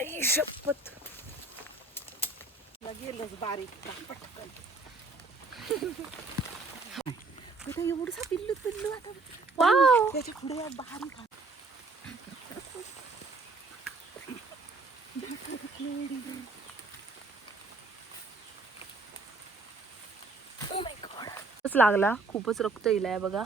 आई शपथ. गेलंच बारीक का? पटकन. इथं एवढसा पिल्लू पिल्लू आता वाव. त्याच्या पुढे बारीक आहे. खूपच लागला. खूपच रक्त इलाय बघा.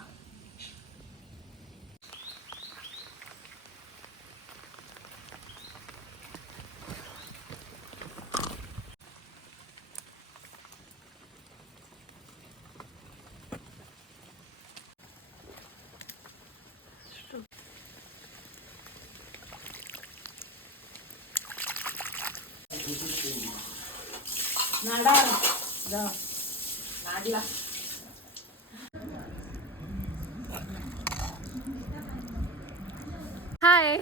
नाडा जा. नाडला हाय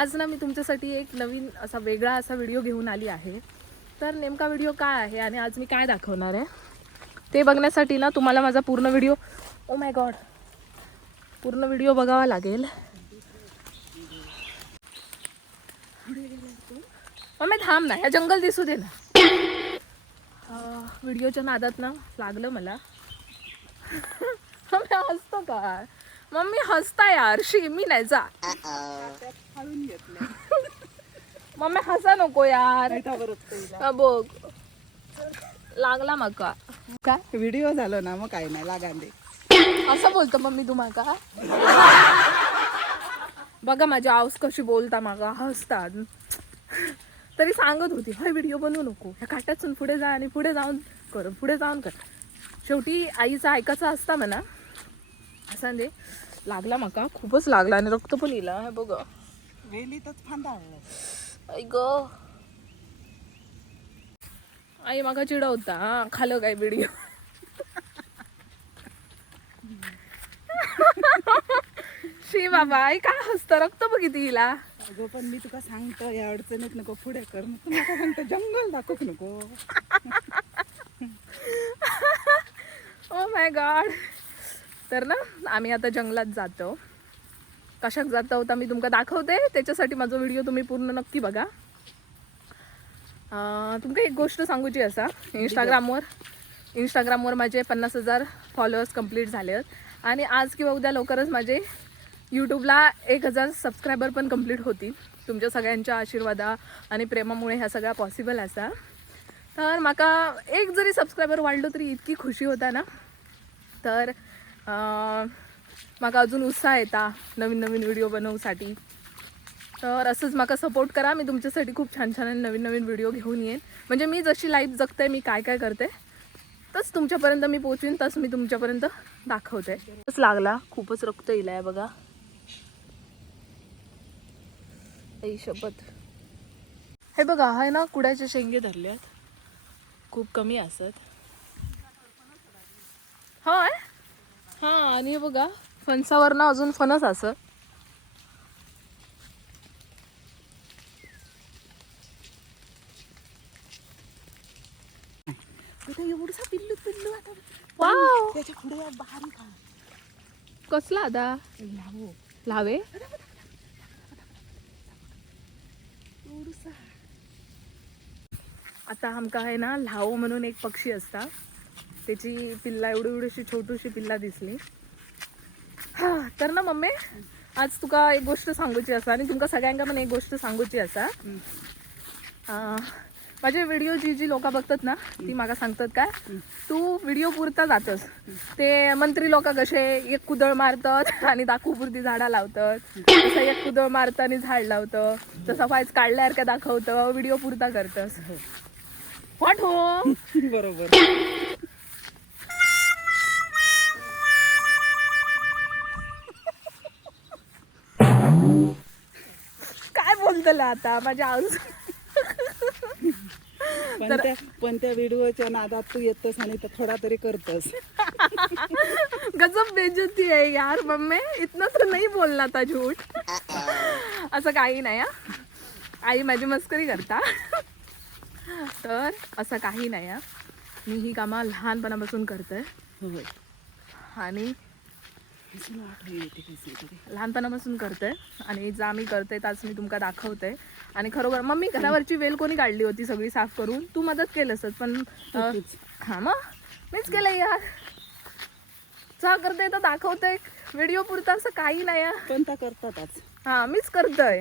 आज ना मी तुमच्यासाठी एक नवीन असा वेगळा असा व्हिडिओ घेऊन आली आहे. तर नेमका व्हिडिओ काय आहे आणि आज मी काय दाखवणार आहे? ते बघण्यासाठी ना तुम्हाला माझा पूर्ण व्हिडिओ ओ माय गॉड पूर्ण व्हिडिओ बघावा लागेल. मम्मी थांब ना ह्या जंगल दिसू दे ना. व्हिडिओच्या नादात ना लागलं मला. मम्मी हसतो का? मम्मी हसता यार. शी मी नाही जा. मम्मी हसा नको यार. बघ. लागला मका. काय? व्हिडिओ झालो ना मग काही नाही लागांडे असं बोलतो मम्मी तू माका. बघा माझी आऊस कशी बोलता मागा हसतात. तरी सांगत होती हा व्हिडिओ बनवू नको. ह्या काट्यातून पुढे जा आणि पुढे जाऊन कर पुढे जाऊन कर. शेवटी आईचं ऐकायचं असता म्हणा. असं दे लागला मका. खूपच लागला आणि रक्त पण इला हे बघ. वेलीतच फांदाळलं आई ग. आई मागा चिडवता हा खालं काय व्हिडिओ? शी बाबा आई काय हसतं? रक्त बघितली हिला. अगं पण मी तुका सांगतो या अडचणीत नको पुढे कर. मग तू नका सांगतो जंगल दाखवत नको. ओ माय गॉड तर ना आम्ही आता जंगलात जातो. कशाक जात आहोत मी तुमका दाखवते त्याच्यासाठी माझा व्हिडिओ तुम्ही पूर्ण नक्की बघा. तुमका एक गोष्ट सांगूची असा इंस्टाग्रामवर इंस्टाग्रामवर माझे पन्नास हजार फॉलोअर्स कंप्लीट झाले आहेत आणि आज किंवा उद्या लवकरच माझे यूट्यूबला एक हजार सबस्क्रायबर पण कंप्लीट होती तुमच्या सगळ्यांच्या आशीर्वादा आणि प्रेमामुळे ह्या सगळ्या पॉसिबल असा तर म्हाका एक जरी सबस्क्रायबर वाढलो तरी इतकी खुशी होता ना. तर माका म्हाका अजून उत्साह येता नवीन नवीन व्हिडिओ बनवूसाठी. तर असंच म्हाका सपोर्ट करा. मी तुमच्यासाठी खूप छान छान नवीन नवीन व्हिडिओ घेऊन येईन. म्हणजे मी जशी लाईफ जगते मी काय काय करते तस तुमच्यापर्यंत मी पोचवीन तस मी तुमच्यापर्यंत दाखवते तस लागला. खूपच रक्त इलाय बघा. आई शपथ हे बघा हाय ना कुड्याचे शेंगे धरल्यात खूप कमी असत. होय? हा आणि हे बघा फणसावर ना अजून फणस असत तिथं एवढसा पिल्लू पिल्लू आता. वाव! त्याच्या पुढे या बारीक आहे. कसला आता? लावो. आता आमका आहे ना लावो म्हणून एक पक्षी असता त्याची पिल्ला एवढी एवढीशी छोटूशी पिल्ला दिसली. हा तर ना मम्मी आज तुका एक गोष्ट सांगूची असा आणि तुमका सगळ्यांका पण एक गोष्ट सांगूची. अं, माझे व्हिडिओ जी जी लोक बघतात ना ती माका सांगतात काय तू व्हिडिओ पुरता जातस. ते मंत्री लोक कसे एक कुदळ मारतात आणि दाखवपुरती झाडा लावतात. तसं एक कुदळ मारतं आणि झाड लावतं. तसं फायच काढल्यासारखं दाखवतं? व्हिडिओ पुरता करतस. वाट हो बरोबर. काय बोलतलं आता? माझ्या आऊस पण त्या पण त्या व्हिडिओच्या नादात तू येतस आणि तर थोडा तरी करतस. गजब बेजती आहे यार मम्मी. इतना तर नाही बोलला था झूठ. असं काही नाही हा. आई माझी मस्करी करता. तर असं काही नाही मी ही कामं लहानपणापासून करते. आणि किसून आठवण येते किसून तरी लहानपणापासून करते आणि जा मी करते ताच मी तुमका दाखवते आणि खरोखर मम्मी घरावरची वेल कोणी काढली होती सगळी साफ करून? तू मदत केलंसच पण. हा मग? मीच केलं यार. चहा करते तर दाखवते व्हिडिओ पुरतं असं काही नाही त्या करतात आज? हा मीच करतोय.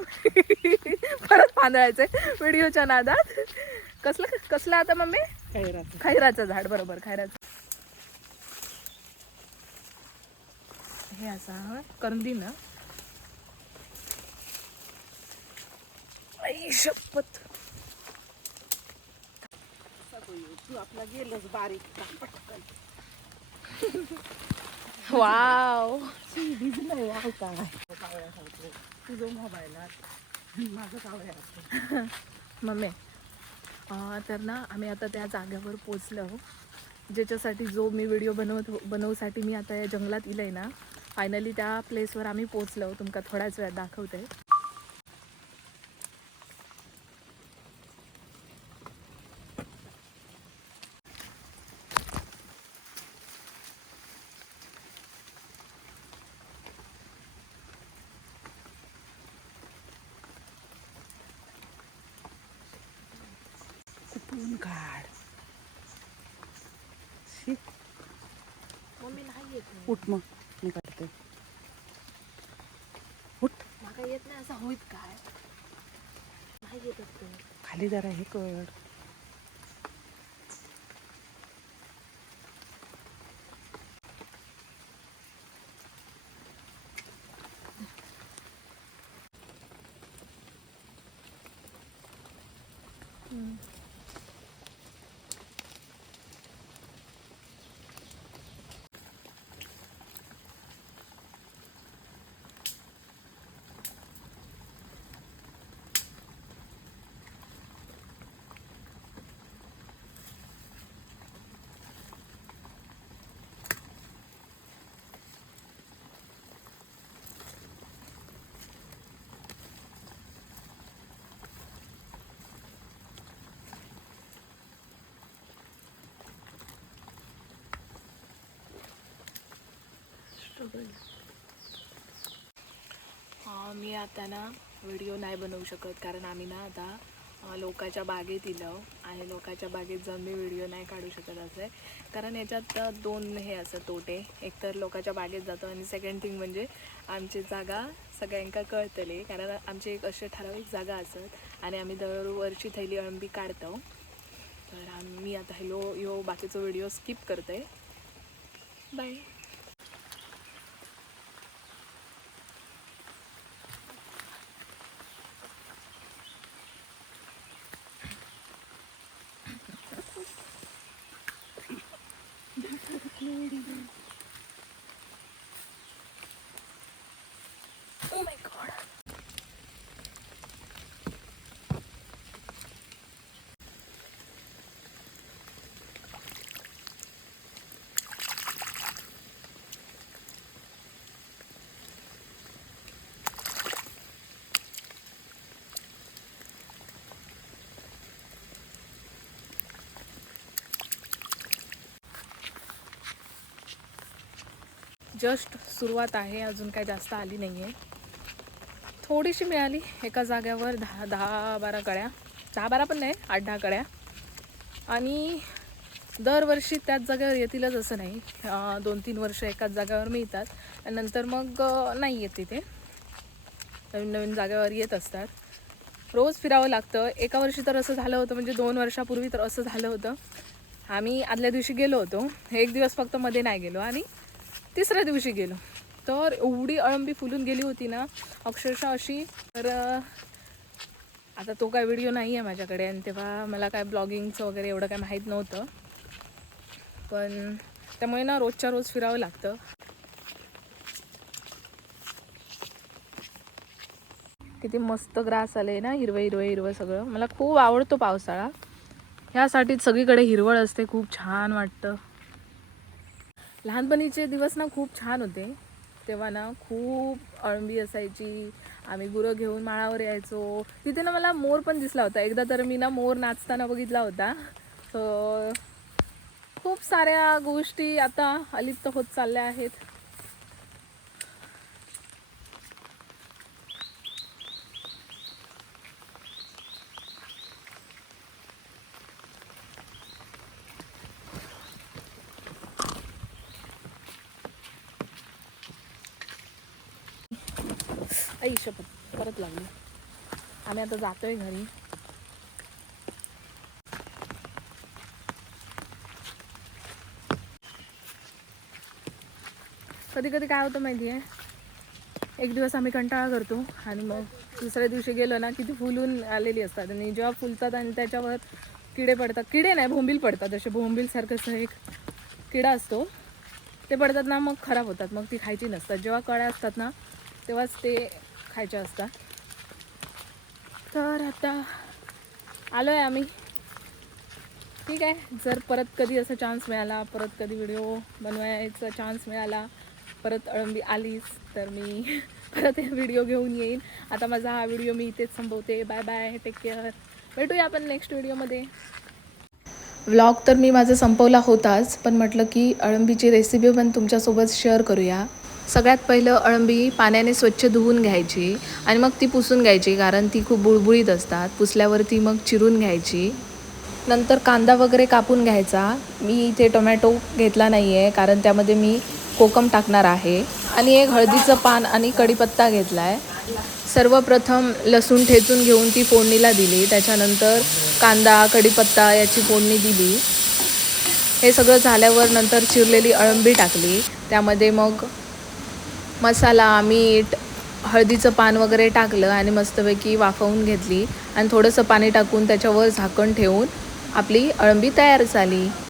परत पांदळायचे व्हिडिओच्या नादात. कसलं कसलं आता मम्मी? खैराचं झाड बरोबर खैराचं. हे असं हा करंदी ना आई शपथ. तू आपला गेलंच बारीक टाक पटकन. वाव. भिजलंय वाव काय तुझं मोबाईल माझं कावळ्या मम्मी तर ना आम्ही आता त्या जागेवर पोचलो. ज्याच्यासाठी जो मी व्हिडिओ बनवत बनवसाठी मी आता या जंगलात इलंय ना फायनली त्या प्लेसवर आम्ही पोचलो तुमका थोड्याच वेळात दाखवते. काढ? शी, मम्मी नाही येत. उठ मग. मी काढते उठ. माका येत नाही असं होईत काय? नाही येत खाली जरा हे कर. मी आता ना व्हिडिओ नाही बनवू शकत कारण आम्ही ना आता लोकाच्या बागेत इलो आणि लोकाच्या बागेत जाऊन मी व्हिडिओ नाही काढू शकत असं. आहे कारण याच्यात दोन हे असं तोटे. एकतर लोकाच्या बागेत जातो आणि सेकंड थिंग म्हणजे आमची जागा सगळ्यांका कळतले. कारण आमची एक अशी ठराविक जागा असत आणि आम्ही दरवर्षी थैली अळंबी काढतो. तर आम्ही आता हॅलो यो बाकीचो व्हिडिओ स्किप करते बाय lady. जस्ट सुरुवात आहे अजून काय जास्त आली नाही आहे थोडीशी मिळाली एका जाग्यावर दहा दहा बारा कळ्या दहा बारा पण नाही आठ दहा कळ्या आणि दरवर्षी त्याच जागेवर येतीलच असं नाही. दोन तीन वर्ष एकाच जागेवर मिळतात. आणि नंतर मग नाही येत तिथे. नवीन नवीन जागेवर येत असतात. रोज फिरावं लागतं. एका वर्षी तर असं झालं होतं म्हणजे दोन वर्षापूर्वी तर असं झालं होतं. आम्ही आदल्या दिवशी गेलो होतो. एक दिवस फक्त मध्ये नाही गेलो. आणि तिसऱ्या दिवशी गेलो. तर एवढी अळंबी फुलून गेली होती ना अक्षरशः अशी. तर आता तो काय व्हिडिओ नाही आहे माझ्याकडे आणि तेव्हा मला काय ब्लॉगिंगचं वगैरे एवढं काय माहीत नव्हतं. पण त्यामुळे ना रोजच्या रोज फिरावं लागतं. किती मस्त ग्रास आले ना हिरवं हिरवं हिरवं सगळं. मला खूप आवडतो पावसाळा. ह्यासाठीच सगळीकडे हिरवळ असते खूप छान वाटतं. लहानपणीचे दिवस ना खूप छान होते. तेव्हा ना खूप अळंबी असायची. आम्ही गुरं घेऊन माळावर यायचो. तिथे ना मला मोर पण दिसला होता. एकदा तर मी ना मोर नाचताना बघितला होता. सो खूप साऱ्या गोष्टी आता अलिप्त होत चालल्या आहेत. आई शपथ. परत लागली आम्ही आता जातोय घरी. कधी कधी काय होतं माहिती आहे एक दिवस आम्ही कंटाळा करतो आणि मग दुसऱ्या दिवशी गेलो ना की ती फुलून आलेली असतात. आणि जेव्हा फुलतात आणि त्याच्यावर किडे पडतात किडे नाही भोंबील पडतात. असे भोंबीलसारखंच एक किडा असतो. ते पडतात ना मग खराब होतात. मग ती खायची नसतात. जेव्हा कळ्या असतात ना तेव्हाच ते खायच्या असतात. तर आता आलो आहे आम्ही. ठीक आहे. जर परत कधी असा चान्स मिळाला परत कधी व्हिडिओ बनवायचा चान्स मिळाला परत अळंबी आलीच तर मी परत हे व्हिडिओ घेऊन येईन. आता माझा हा व्हिडिओ मी इथेच संपवते बाय बाय टेक केअर भेटूया आपण नेक्स्ट व्हिडिओमध्ये व्लॉग तर मी माझा संपवला होताच पण म्हटलं की अळंबीची रेसिपी पण तुमच्यासोबत शेअर करूया. सगळ्यात पहिलं अळंबी पाण्याने स्वच्छ धुवून घ्यायची आणि मग ती पुसून घ्यायची कारण ती खूप बुळबुळीत असतात. पुसल्यावर ती मग चिरून घ्यायची. नंतर कांदा वगैरे कापून घ्यायचा. मी इथे टोमॅटो घेतला नाही आहे कारण त्यामध्ये मी कोकम टाकणार आहे. आणि एक हळदीचं पान आणि कढीपत्ता घेतला आहे सर्वप्रथम लसूण ठेचून घेऊन ती फोडणीला दिली. त्याच्यानंतर कांदा कढीपत्ता याची फोडणी दिली. हे सगळं झाल्यावर नंतर चिरलेली अळंबी टाकली. त्यामध्ये मग मसाला मीठ हळदीचं पान वगैरे टाकलं आणि मस्तपैकी वाफवून घेतली. आणि थोडंसं पाणी टाकून त्याच्यावर झाकण ठेवून आपली अळंबी तयार झाली.